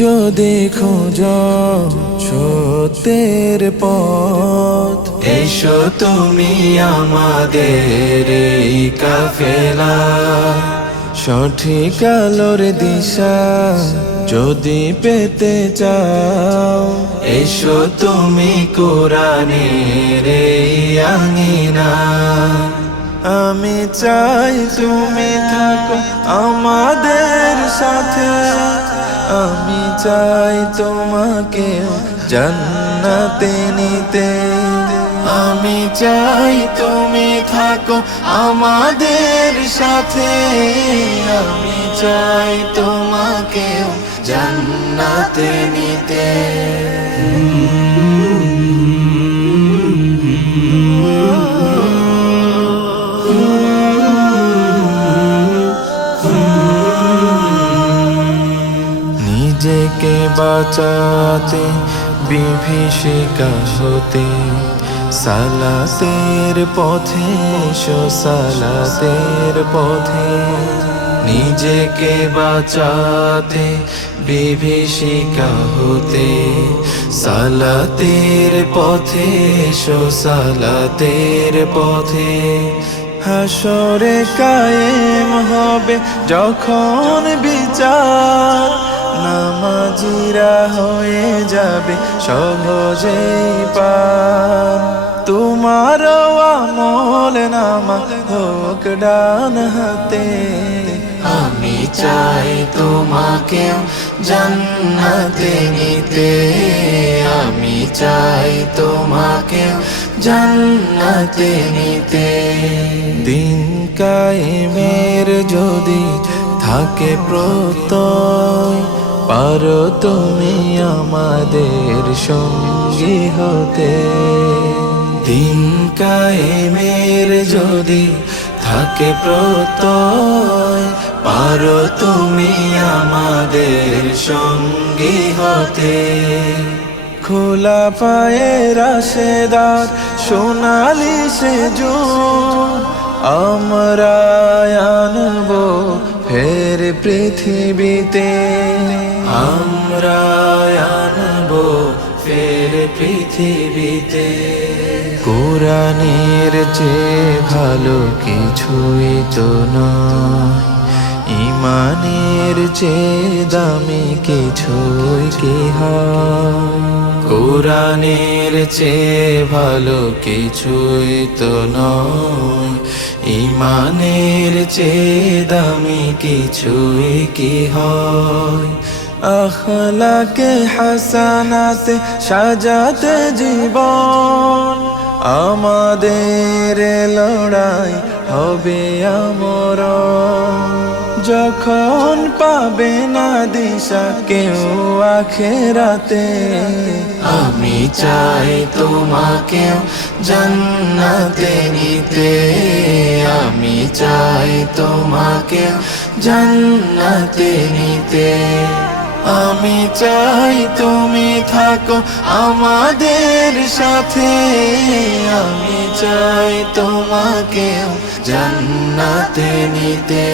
যদি খোঁজো সত্যের পথ, এসো তুমি আমাদের এই কাফেলা। সঠিক আলোর দিশা যদি পেতে চাও, এসো তুমি কোরআনের এই আঙিনা। আমি চাই তুমি থাকো আমাদের সাথে, আমি চাই তোমাকে জান্নাতে নিতে। আমি চাই তুমি থাকো আমাদের সাথে, আমি চাই তোমাকে জান্নাতে নিতে। নিজেকে বাঁচাতে বিভীষিকা হতে, সালাতের পথে এসো সালাতের পথে। নিজেকে বাঁচাতে বিভীষিকা হতে, সালাতের পথে এসো সালাতের পথে। হাসরে কায়েম হবে যখন বিচার, নামাজিরা হয়ে যাবে সহজেই পার। তোমার আমল নামা হোক ডান হাতে, আমি চাই তোমাকে জান্নাতে নিতে। আমি চাই তোমাকে জান্নাতে নিতে। দিন কায়েমের যদি থাকে প্রত্যয়, পারো তুমি আমাদের সঙ্গী হতে। দিন কায়েমের যদি থাকে প্রত্যয়, পারো তুমি আমাদের সঙ্গী হতে। খোলা পায়ে রাশেদার সোনালি সেজুন, আমরা আনবো ফের পৃথিবীতে। আমরা আনবো ফের পৃথিবীতে। কোরআনের চেয়ে ভালো কিছুই তো নয়, ঈমানের চেয়ে দামি কিছুই কি হয়। কোরআনের চেয়ে ভালো কিছুই তো নয়, ঈমানের চেয়ে দামি কিছুই কি হয়। আখলাকে হাসানাতে সাজাতে জীবন, আমাদের লড়াই হবে আমরণ। যখন পাবে না দিশা কেউ আখেরাতে, আমি চাই তোমাকে জান্নাতে নিতে। আমি চাই তোমাকে জান্নাতে নিতে। আমি চাই তুমি থাকো আমাদের সাথে, আমি চাই তোমাকে জান্নাতে নিতে।